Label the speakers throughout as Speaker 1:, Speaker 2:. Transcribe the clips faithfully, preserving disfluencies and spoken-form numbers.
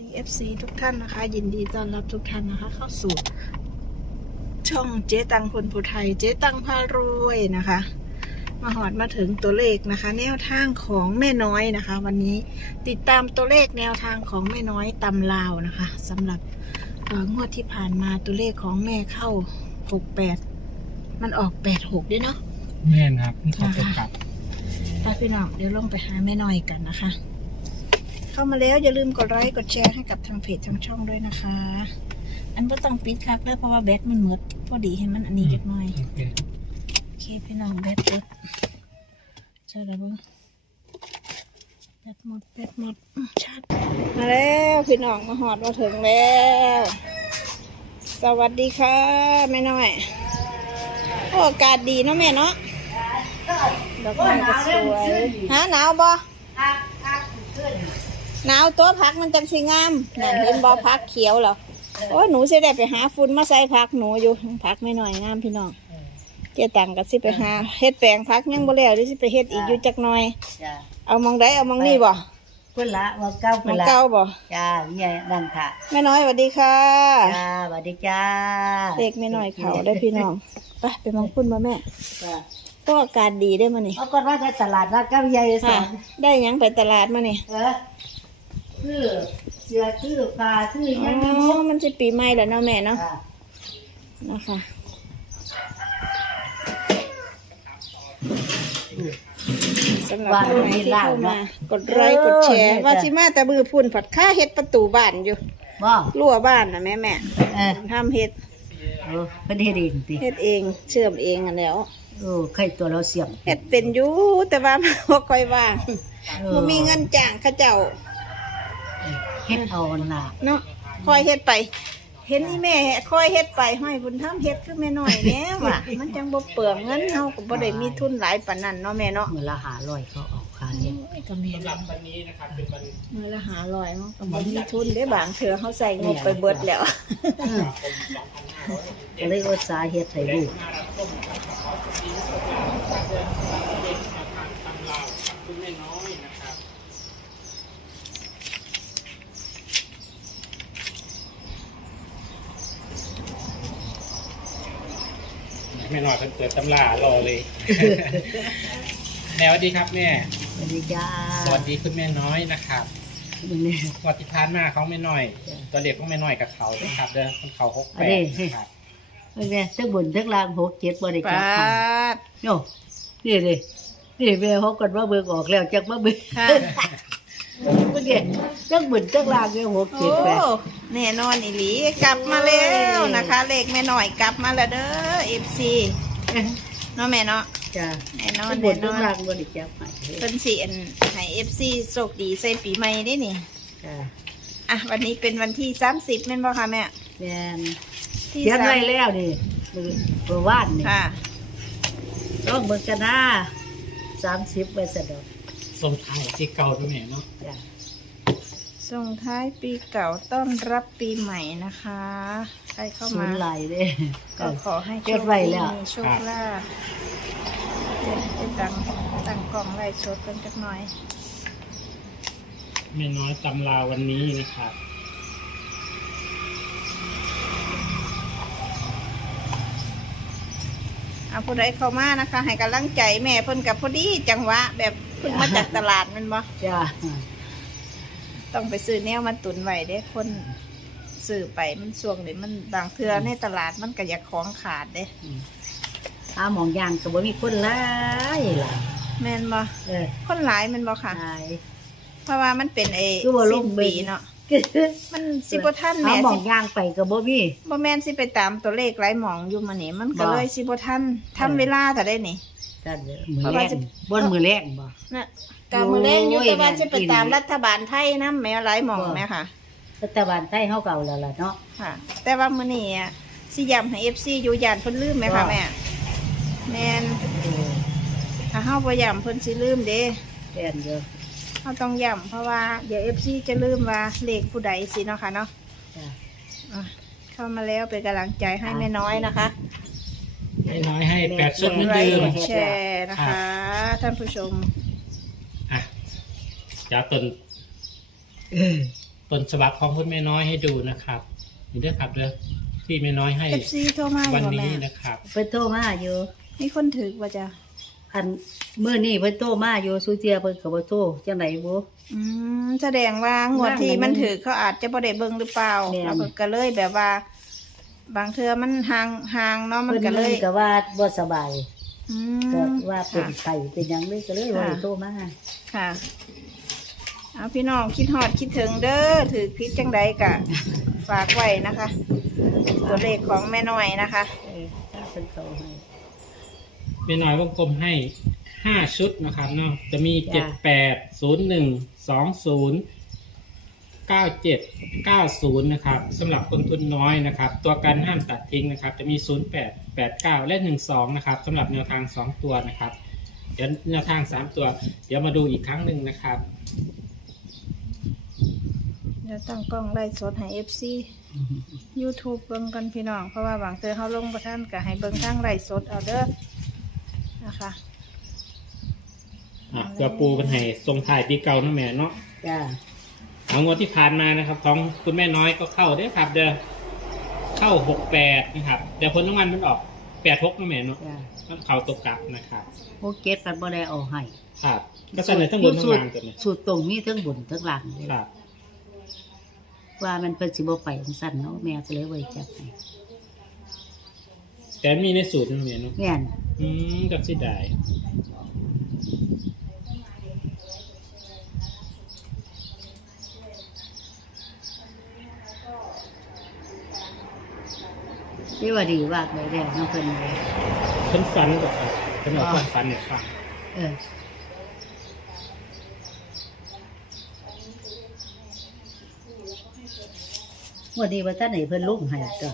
Speaker 1: ดี เอฟ ซี ทุกท่านนะคะยินดีต้อนรับทุกท่านนะคะเข้าสู่ช่องเจ๊ตังคนผู้ไทยเจ๊ตังพารวยนะคะมาหอดมาถึงตัวเลขนะคะแนวทางของแม่น้อยนะคะวันนี้ติดตามตัวเลขแนวทางของแม่น้อยตำลาวนะคะสำหรับงวดที่ผ่านมาตัวเลขของแม่เข้าหกแปดมันออกแปดหกด้วยเนาะ
Speaker 2: แม่นครับขอบคุณครับ
Speaker 1: ไปพี่น้องเดี๋ยวลงไปหาแม่น้อยกันนะคะเข้ามาแล้วอย่าลืมกดไลค์กดแชร์ให้กับทางเพจทางช่องด้วยนะคะอันก็ต้องปิดครับเลยเพราะว่าแบตมันหมดพอดีให้มันอันนี้เล็กน้อยโอเคโอเคพี่น้องแบตหมดใช่แล้วบ้างแบตหมดแบตหมดชัดมาแล้วพี่น้องมาหอดมาถึงแล้วสวัสดีค่ะแม่น้อยโอ้อากาศดีเนาะแม่เนาะดอกไม้ก็สวยฮะหนาวบ่หนาวตัวพักมันจังสีงามนั่นเห็นบ่อพักเขียวเหรอโอ้หนูสิได้ไปหาฝุ่นมาใส่พักหนูอยู่พักไม่หน่อยงามพี่น้องเจ๊ตังก็สิไปหาเฮ็ดแปลงพักยังบ่แล้วหรือสิไปเฮ็ดอีกอยู่จักหน่อยเอามองได้เอามองนี่บ่
Speaker 3: เพิ่นละว่าเก้าเพิ่นละ
Speaker 1: เก้าบ่
Speaker 3: จ้าใหญ่นั่นค่ะ
Speaker 1: แม่น้อยสวัสดีค่ะ
Speaker 3: จ้าสวัสดีจ้า
Speaker 1: เด็กไม่น้อยเขาได้พี่น้องไปไปมองฝุ่นมาแม่
Speaker 3: จ้า
Speaker 1: ก็อากาศดีได้มานี่
Speaker 3: เอาก่อนว่าจะตลาดนัดกับใหญ่สอน
Speaker 1: ได้ยังไปตลาดมานี่
Speaker 3: เออคือเสือคือปลาคือ
Speaker 1: อ๋
Speaker 3: ยัง
Speaker 1: อมันจะปีใหม่แล้วเนาะแม่เนาะนะคะสำหรับท่านไหนที่เข้ามากดไลค์กดแชร์ว่าสิมาแต่มือพุ่นผัดข้าเฮ็ดประตูบ้านอยู่
Speaker 3: บ่
Speaker 1: รั้วบ้านนะแม่แม่ทำเฮ็ด
Speaker 3: เออเพิ่นเฮ็ดเองติ
Speaker 1: เฮ็ดเองเชื่อมเองอันแล้ว
Speaker 3: โอ้ใครตัวเราเสียม
Speaker 1: เฮ็ดเป็นอยู่แต่ว่าบ่ค่อยว่างบ่มีเงินจ้างเขาเจ้า
Speaker 3: เฮ็ดเอาน่ะ
Speaker 1: เนาะคอยเฮ็ดไปเห็นนี่แม่คอยเฮ็ดไปห้อยบุญทำเฮ็ดคือแม่น้อยแน่ว่ะมันจังบ่เปลืองเงินเฮาก็บ่ได้มีทุนหลายปานนั้นเนาะแม่เนาะ
Speaker 3: มื้อละห้าร้อยเขาเอาค่าเฮ็ด
Speaker 1: ก็แม่สำหรับวันนี้นะครับเป็นวันมื้อละห้าร้อยเนาะก็บ่มีทุนได้บางเทื่อเฮาใส่งบไปเบิดแล้ว
Speaker 3: ก็เลยอุตส่าห์เฮ็ดให้ลูก
Speaker 2: แม่หน่อยเปิดตำรารอเลยแม่สวัสดีครับแม่
Speaker 3: สวัสดีจ้า
Speaker 2: สวัสดีคุณแม่น้อยนะครับวัติพานมาเขาไม่น้อยตัวเล็กของแม่น้อยกับเขาเลยครับเด้อคนเขาหกแปดครับ
Speaker 3: เนี่ยทั้งบนทั้งล่างหกเจ็ดบริจาคโย่นี่เลยนี่แม่เขากดว่าเบิกออกแล้วจากว่าเบิกเมื่อกี้ทั้งบนทั้งล่างเนี่ยหกเจ็ดแปด
Speaker 1: แน่นอนอีหลีกลับมาแล้วนะคะเลขแม่น้อยกลับมาแล้วเด้อเอฟซีเนาะแม่เนาะ
Speaker 3: จ้า
Speaker 1: แน่นอน
Speaker 3: แน่นอนล่างบริจาค
Speaker 1: เป็นสี่อันให้เอฟซีโชคดีใส่ปีใหม่ได้นี่
Speaker 3: จ้า
Speaker 1: อ่ะวันนี้เป็นวันที่สามสิบแม่นบ่คะแม่
Speaker 3: แม่เขียนไว้แล้วนี่เมื่อวานนี่ต้องเบิกกันนะสามสิบใบสะดอก
Speaker 2: ส่งท้ายปีเก่าด้วยแม่เนาะ
Speaker 1: ส่งท้ายปีเก่าต้อนรับปีใหม่นะคะใครเข้ามา
Speaker 3: ไหลเลย
Speaker 1: ก็ขอให้โชคดีมีโชคลาภจะตั้งตั้งกล่องไล่สดกันจักหน่อย
Speaker 2: แม่น้อยตำราวันนี้นะครับ
Speaker 1: เอาผู้ใดเข้ามานะคะให้กำลังใจแม่เพิ่นกับพอดีจังหวะแบบเพิ่งมาจากตลาดมันบ่
Speaker 3: จ้า
Speaker 1: ต้องไปซื้อแนวมันตุนไว้เด้คนซื้อไปมันช่วงนี้มันบางเทื่อในตลาดมันก็อยากของขาดเด้
Speaker 3: ถ้ามองยางก็บ่มีคนหลายล่ะ
Speaker 1: แม่นบ่
Speaker 3: เออ
Speaker 1: คนหลายมันบ่ค่ะ
Speaker 3: หลาย
Speaker 1: เพราะว่ามันเป็นไอ้สิ้นปีเนาะมันสิบ่ทันแม่
Speaker 3: มองยางไปก็บ่มี
Speaker 1: บ่แม่นสิไปตามตัวเลขหลายหม่องอยู่มื้อนี้มันก็เลยสิบ่ทันทำเวลาแต่ได้นี่
Speaker 3: จ้ามื้อแรกบ่มื้อแรกบ่
Speaker 1: น่ะกะมื้อแรกอยู่แต่ว่าสิไปตามรัฐบาลไทยนำแม่หลายหม่องแม่ค่ะ
Speaker 3: รัฐบาลไทยเฮาเก่าแล้วล่ะเนาะ
Speaker 1: ค่ะแต่ว่ามื้อนี้อ่ะสิย้ำให้ เอฟ ซี อยู่ย่านเพิ่นลืมแม่ค่ะแม่แม่นถ้าเฮาบ่ย้ำเพิ่นสิลืมเด้
Speaker 3: แม่นเด้อ
Speaker 1: เขาต้องย้ำเพราะว่าเดี๋ยวเอฟซีจะลืมว่าเลขผู้ใดสิเนาะค่ะเนาะเข้ามาแล้วเป็นกำลังใจให้แม่น้อยนะคะ
Speaker 2: แม่น้อยให้แปดชุดเหมือนเดิม
Speaker 1: แชร์นะคะท่านผู้ชม
Speaker 2: อ่ะจะต้นต้นฉบับของคุณแม่น้อยให้ดูนะครับนี่เด้อครับเด้อที่แม่น้อยให้
Speaker 1: เอฟซีโทรมาอยู่
Speaker 2: วัน
Speaker 1: บ่
Speaker 2: นี้
Speaker 1: แม่
Speaker 2: นะครับ
Speaker 3: เพิ่นโทรมาอยู่
Speaker 1: มีคนถือว่าจ้ะ
Speaker 3: อันมื้อนี้เพิ่นโทรมาอยู่สุเทียเพิ่นก็บ่โทรจังไดบ่
Speaker 1: อืมแสดงว่างวดที่มันถือเขาอาจจะบ่ได้เบิ่งหรือเปล่า
Speaker 3: แม่น
Speaker 1: แล้วเพิ่นก็เลยแบบว่า บางเทื่อมันห่างห่างเนาะมัน
Speaker 3: เพิ่น
Speaker 1: ก็เลย
Speaker 3: ก็ว่าบ่สบาย
Speaker 1: อื
Speaker 3: ก็
Speaker 1: ม
Speaker 3: ว่าเป็น
Speaker 1: ค่ะ
Speaker 3: ไข้เป็นหยังเลยก็เลยบ่ได้โทรมา
Speaker 1: ค่ะ เอาพี่น้องคิดฮอดคิดถึงเด้อถือพิษจังใดกะ ฝากไว้นะคะ ตัวเลขของแม่น้อยนะคะ
Speaker 3: เออถ้าเพิ่นโทรให้
Speaker 2: แม่น้อยวงกลมให้ห้าชุดนะครับเนาะจะมีเจ็ดแปดศูนย์หนึ่งสองศูนย์เก้าเจ็ดเก้าศูนย์นะครับสำหรับคนทุนน้อยนะครับ ตัวการห้ามตัดทิ้งนะครับ จะมีศูนย์แปดแปดเก้าและหนึ่งสองนะครับสำหรับแนวทางสองตัวนะครับ เดี๋ยวแนวทางสามตัว เดี๋ยวมาดูอีกครั้งหนึ่งนะครับ
Speaker 1: เดี๋ยวตั้งกล้องไล่สดให้ เอฟ ซี YouTube เบิ่งกันพี่น้อง เพราะว่าบางเทื่อเขาลงประท่านก็ให้เบิ่งทางไล่สดเอาเด้อนะคะ
Speaker 2: อ่ะตัวปูเป็นให้ทรงถ่ายปีเก่านะแม่เนาะ
Speaker 3: จ้า
Speaker 2: เอางวดที่ผ่านมานะครับ ของคุณแม่น้อยก็เข้าได้อครับ เด้อเข้าหกแปดนะครับเดี๋ยวผลรางวัลมันออกแปดหกนะแม่เนาะ
Speaker 3: จ้า
Speaker 2: มันเข้าตกกลับนะครับ
Speaker 3: โอเก็ตกันบ่ได้เอาให้
Speaker 2: ครับก็เสนอทั้งบนทั้งล่างตัวนี้
Speaker 3: สูตรตรงมีทั้งบนทั้งล่างเลย
Speaker 2: ครับ
Speaker 3: ว่ามันเพิ่นสิบ่ไปจังซั่นเนาะแม่ก็เลยไว้จับให้
Speaker 2: แต่มีในสูตรนะแม่เนาะ
Speaker 3: แม่น
Speaker 2: อืมกับสิได้
Speaker 3: ที่ว่าดีวากได้แล้วเนาะเพิ่นเลย
Speaker 2: เพิ่นฝันก่อนครับเพิ่นเอาความฝันเนี่ยฟัง
Speaker 3: เออวันนี้ว่าท่านไหนเพิ่นลุกให้ก็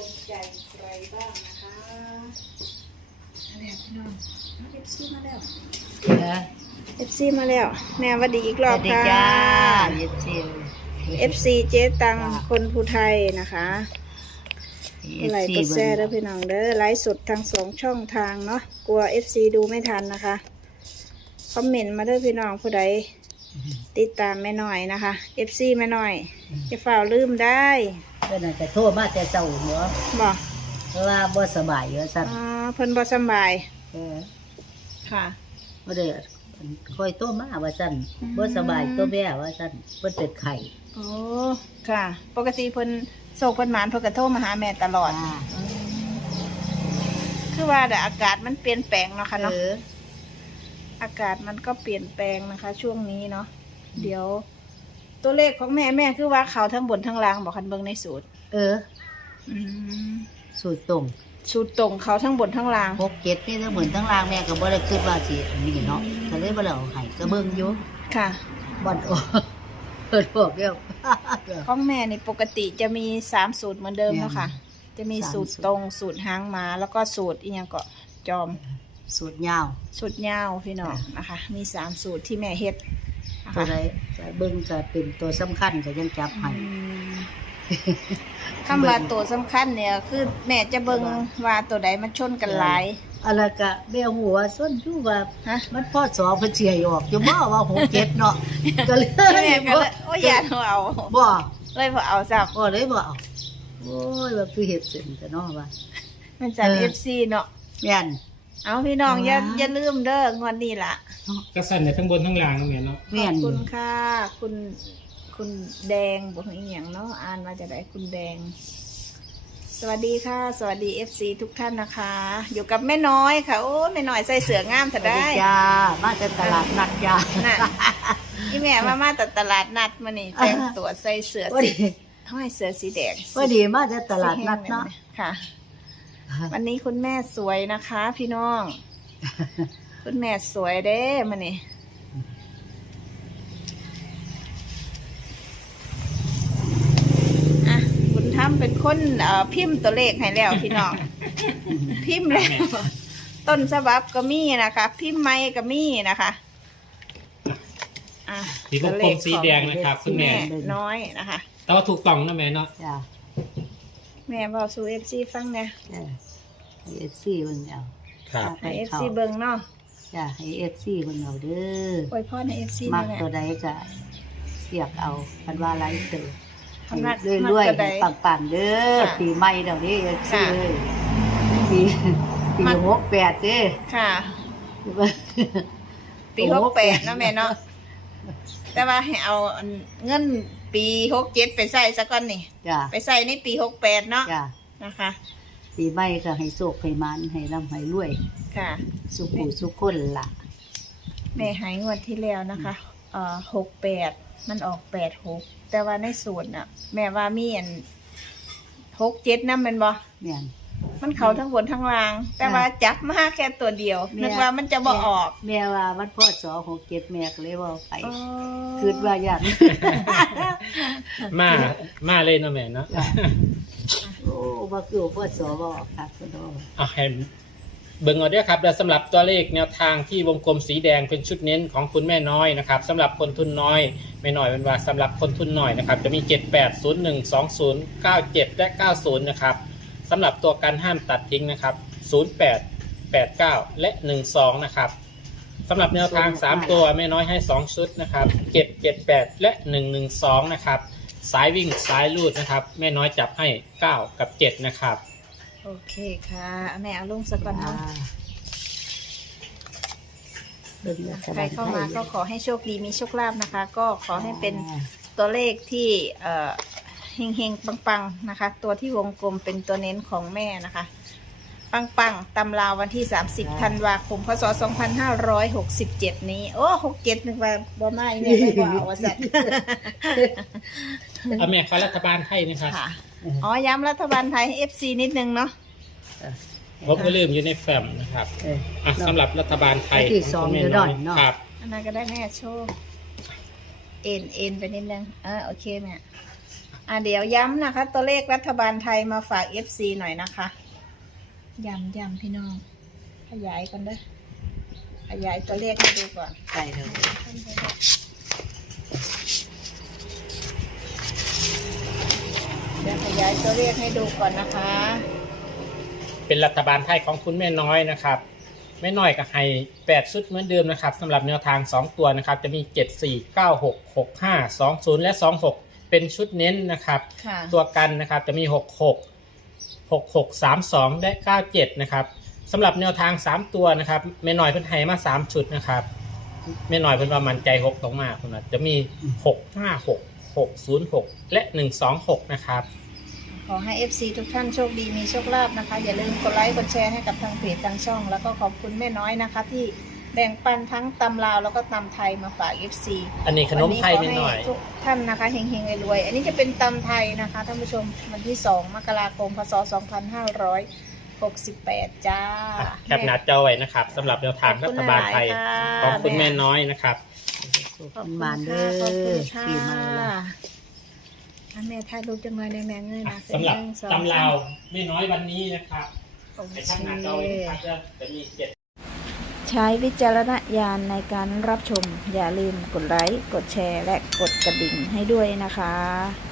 Speaker 1: เอฟซีมาแล้ว
Speaker 3: เออ
Speaker 1: เอฟซีมาแล้ว แม่หวัดดีอีกร
Speaker 3: ส
Speaker 1: อ
Speaker 3: วั
Speaker 1: บ
Speaker 3: สดี
Speaker 1: ค่ะ
Speaker 3: จ้าเย็ดเชียว
Speaker 1: เอฟซีเจ๊ตังคนภูไทยนะคะไลค์กดแชร์เด้อพี่น้องเด้อไลฟ์สดทางสองช่องทางเนาะกลัว เอฟ ซี ดูไม่ทันนะคะคอมเมนต์มาเด้อพี่น้องผู้ใดติดตามแม่น้อยนะคะ เอฟ ซี แม่น้อย จะฝ่าลืมได้
Speaker 3: เพิ่นอาจจะโทรมาแต่เช้าเนาะ
Speaker 1: บอก
Speaker 3: เพราะว่าบ่สบายอยู่ซั่น
Speaker 1: อ๋อเพิ่นบ่สำบาย
Speaker 3: เออ
Speaker 1: ค่ะ
Speaker 3: บ่ได้ค่อยโทรมาว่าซั่น
Speaker 1: อืม
Speaker 3: บ่สบายตัวแม่ว่าซั่นเพิ่นเป็นไข้
Speaker 1: โอ้ค่ะ ปกติเพิ่นโศกเพิ่นหมานเพิ่นก็โทรมาหาแม่ตลอด
Speaker 3: อ่า
Speaker 1: คือว่าแต่อากาศมันเปลี่ยนแปลงเนาะค่ะเนาะ
Speaker 3: เออ
Speaker 1: อากาศมันก็เปลี่ยนแปลงนะคะ ช่วงนี้เนาะเดี๋ยว ตัวเลขของแม่แม่คือว่าเขาทั้งบนทั้งล่างบอกคันเบิ่งในสูตร
Speaker 3: เออ
Speaker 1: อืม
Speaker 3: สูตรตรง
Speaker 1: สูตรตรงเขาทั้งบนทั้งล่าง
Speaker 3: หกเจ็ดนี่ทั้งบนทั้งล่างแม่ก็บ่ได้คิดว่าสิอันนี้เนาะก็เลยบ่ได้เอาให้ก็เบิ่งอยู่
Speaker 1: ค่ะ
Speaker 3: บ่อนออกเปิดบอกแล้ว
Speaker 1: ของแม่นี่ปกติจะมีสามสูตรเหมือนเดิมเนาะค่ะ จะมี
Speaker 3: สาม
Speaker 1: สูตร
Speaker 3: สูตร
Speaker 1: ตรงสูตรหางหมาแล้วก็สูตรอีกอย่างก็จอม
Speaker 3: สูตรยาว
Speaker 1: สูตรยาวพี่น้องนะคะ มีสามสูตรที่แม่เฮ็ดนะ
Speaker 3: ตัว
Speaker 1: คะ
Speaker 3: ใดก็เบิ่งก็เป็นตัวสำคัญก็ยังจับให้
Speaker 1: อืมคำว่าตัวสำคัญเนี่ยคือแม่จะเบิ่งว่าตัวใดมันชนกันหลาย
Speaker 3: อะไรก็แม่ฮู้ว่าส่วนอยู่ว่า
Speaker 1: ฮะ
Speaker 3: มันพอสอเพิ่นสิให้ออกอยู่บ่ว่าหกเจ็ดเนาะก็เลย
Speaker 1: แม่ก็เลยโอ้ยอย่าเอา
Speaker 3: บ่
Speaker 1: เลยพอเอาซับ
Speaker 3: บ่เลยบ่เอาโอ้ยว่าคือเฮ็ดเส้นแต่เนาะว่า
Speaker 1: มันจาก
Speaker 3: เออ
Speaker 1: เอฟซีเนาะ
Speaker 3: แม่น
Speaker 1: เอาพี่น้องอย่า
Speaker 3: อ่า
Speaker 1: อย่าลืมเด้องวดนี้ล่ะ
Speaker 2: ก็สั่นในทั้งบนทั้งล่างนะแม่เนาะ
Speaker 1: ข
Speaker 3: แม่
Speaker 1: อบ
Speaker 3: น
Speaker 1: คุณค่ะคุณคุณแดงบอกอีกอย่างเนาะอ่านมาจากไหนคุณแดง สวัสดีค่ะ สวัสดีเอฟซีทุกท่านนะคะ อยู่กับแม่น้อยค่ะโอ้แม่น้อยใส่เสื้องามแต่
Speaker 3: สวัส
Speaker 1: ได้
Speaker 3: จ้ามาจากตลาดนัดจ้า
Speaker 1: น่ะพี่แม่มามาแต่ตลาดนัดมานี่แต่งตัวใส่เสื้อ
Speaker 3: ว่า
Speaker 1: สี
Speaker 3: ดี
Speaker 1: ห้อยเสื้อสีแดง
Speaker 3: ว่าดีมาจากตลาดนัดเนาะ
Speaker 1: ค่ะ วันนี้คุณแม่สวยนะคะ พี่น้อง คุณแม่สวยเด้มานี่อ่ะคุณทำเป็นคนเอ่อพิมพ์ตัวเลขให้แล้วพี่น้อง พิมพ์แล้ว ต้นฉบับก็มีนะคะ พิมพ์ไม้ก็มีนะคะอ่ะ
Speaker 2: สีวงกลมสีแดงนะครับคุณแม่
Speaker 1: แม่น้อยนะคะ
Speaker 2: แต่ว่าถูกต้องนะแม่เนาะ
Speaker 3: จ้า
Speaker 1: แม่บอกสู่เอฟซีฟังเนี่ย
Speaker 3: จ้าให้ เอฟ ซี เบิ่งเอา
Speaker 2: ครับ
Speaker 1: ให้
Speaker 3: ให้
Speaker 1: เอฟ
Speaker 3: เขา
Speaker 1: ซีเบิ่งเนาะ
Speaker 3: จ้าให้ เอฟ ซี เบิ่งเอาเด้อ
Speaker 1: อวยพรให้เอฟซี
Speaker 3: มัก
Speaker 1: แม่
Speaker 3: ตัวใดก็เรียกเอาคันว่าหลายเติบ
Speaker 1: คันว่า
Speaker 3: เรื่อย
Speaker 1: มักกระ
Speaker 3: ๆ
Speaker 1: ได
Speaker 3: ให้ปังๆเด้อ
Speaker 1: ค่ะ
Speaker 3: ปีใหม่แล้วนี่ซื้อเลยปีปี
Speaker 1: มัก
Speaker 3: หกแปดเด้อ
Speaker 1: ค่ะ ปีหกแปดเนาะแม่เนาะแต่ว่าให้เอาอันเงินปีหกเจ็ดไปใส่ซะก่อนนี่
Speaker 3: จ้ะ
Speaker 1: ไปใส่ในปีหกแปดเนาะ
Speaker 3: จ้ะ
Speaker 1: นะคะ
Speaker 3: ปีใหม่ก็ให้โชคให้มันให้ร่ำให้รวย
Speaker 1: ค่ะ
Speaker 3: สุขุสุขคนล่ะ
Speaker 1: แม่หายงวดที่แล้วนะคะเอ่อหกแปดมันออกแปดหกแต่ว่าในสูตรน่ะ แม่ว่ามีอันหกเจ็ดนั่นเป็นบ่
Speaker 3: แม่น
Speaker 1: มันเขาทั้งบนทั้งล่าง แต่ว่าจับมาแค่ตัวเดียว
Speaker 3: แม่
Speaker 1: นึกว่ามันจะบ่ออก
Speaker 3: แม่ว่าวันพ่อสอหกเจ็ดแม่ก็เลยเว่าไป
Speaker 1: อ๋อ
Speaker 3: คิดว่าอย่าง
Speaker 2: มามาเลยเนาะแม่เนาะ
Speaker 3: จ้ะ โอ้บ่คือพ่อสอบ่ค่ะคุณพ่อ
Speaker 2: เอาให้เบิ่งเอาเด้อครับแล้วสำหรับตัวเลขแนวทางที่วงกลมสีแดงเป็นชุดเน้นของคุณแม่น้อยนะครับสำหรับคนทุนน้อยแม่น้อยเป็นว่าสำหรับคนทุนน้อยนะครับจะมีเจ็ดแปด ศูนย์หนึ่ง สองศูนย์ เก้าเจ็ดและเก้าศูนย์นะครับสำหรับตัวการห้ามตัดทิ้งนะครับศูนย์แปด แปดเก้าและหนึ่งสองนะครับสำหรับแนวทางสามตัวแม่น้อยให้สองชุดนะครับเจ็ด เจ็ดแปดและหนึ่งหนึ่งสองนะครับสายวิ่งสายลูดนะครับแม่น้อยจับให้เก้ากับเจ็ดนะครับ
Speaker 1: โอเคค่ะแม่เอาลงสักก่อนเนาะ ใครเข้ามาก็ขอให้โชคดีมีโชคลาภนะคะ ก็ขอให้เป็นตัวเลขที่เอ่อเฮงๆปังๆนะคะ ตัวที่วงกลมเป็นตัวเน้นของแม่นะคะ ปังๆตำราววันที่สามสิบธันวาคมพศสองพันห้าร้อยหกสิบเจ็ดนี้โอ้หกเจ็ดนึกว่าบ่มาอีเนี่ยไม่ว่าเอาสัตว์
Speaker 2: เอาแม่ขอรัฐบาลไทยนะครับ
Speaker 1: ค่ะอ๋อย้ำรัฐบาลไทยให้ เอฟ ซี นิดนึงเนาะ
Speaker 2: ผมก็ลืมอยู่ในแฟ้มนะครับ
Speaker 3: เออ
Speaker 2: อ่ะสำหรับรัฐบาลไทย
Speaker 3: ที่สอง
Speaker 2: ขคุณแม่
Speaker 3: อยู่
Speaker 2: น้อย
Speaker 3: ด้านนอก
Speaker 2: ครับ
Speaker 1: อันนั้นก็ได้แม่โชคเอ็นเอ็นไปนิดนึงอ่าโอเคแม่อ่าเดี๋ยวย้ำนะคะ ตัวเลขรัฐบาลไทยมาฝาก เอฟ ซี หน่อยนะคะย้ำย้ำพี่น้องขยายกันเด้อขยายตัวเลขให้ดูก่อน
Speaker 3: ใช่เลย
Speaker 1: เดี๋ยวขยายตัวเลขให้ดูก่อนนะคะ
Speaker 2: เป็นรัฐบาลไทยของคุณแม่น้อยนะครับแม่น้อยก็ให้แปดชุดเหมือนเดิมนะครับสำหรับแนวทางสองตัวนะครับจะมีเจ็ด สี่ เก้า หก หก ห้า สอง ศูนย์และสองหกเป็นชุดเน้นนะครับ
Speaker 1: ค่ะ
Speaker 2: ตัวกันนะครับจะมีหก หก หก หก สาม สองและเก้าเจ็ดนะครับสำหรับแนวทางสามตัวนะครับแม่น้อยเพิ่นให้มาสามชุดนะครับแม่น้อยเพิ่นว่ามันใจหกตรงมากเพิ่นว่าจะมีหก ห้า หก หก ศูนย์ หกและหนึ่งสองหกนะครับ
Speaker 1: ขอให้ เอฟ ซี ทุกท่านโชคดีมีโชคลาภนะคะ อย่าลืมกดไลค์กดแชร์ให้กับทางเพจทางช่อง แล้วก็ขอบคุณแม่น้อยนะคะ ที่แบ่งปันทั้งตำลาวแล้วก็ตำไทยมาฝาก เอฟ ซี
Speaker 2: อันนี้ขนมไทยแม่น้อย
Speaker 1: ทุกท่านนะคะเฮงๆรวยๆอันนี้จะเป็นตำไทยนะคะท่านผู้ชมวันที่สองมกราคมพศสองพันห้าร้อยหกสิบแปดจ้า
Speaker 2: แคปหน้าจอไว้นะครับสำหรับแนวทางรัฐบาลไทยของคุณแม่น้อยนะครับ
Speaker 1: ขอบคุณ
Speaker 3: มา
Speaker 1: ค่ะ
Speaker 3: เด้
Speaker 1: ขอบคุ
Speaker 3: อ
Speaker 1: ณค่ะ
Speaker 3: ปีใหม่ละ
Speaker 1: อ่ะแม่ถ่ายรูปจังเลยในแม่เงยนะ
Speaker 2: สำหรับ
Speaker 1: นึ่งสอง
Speaker 2: ตำราวไม่น้อยวันนี้นะครับ
Speaker 1: โอ
Speaker 2: ใน
Speaker 1: เค
Speaker 2: ข้างหน้าจอไว้นะครับจะจะมีเจ็ด
Speaker 1: ใช้วิจารณญาณในการรับชม อย่าลืมกดไลค์ กดแชร์ และกดกระดิ่งให้ด้วยนะคะ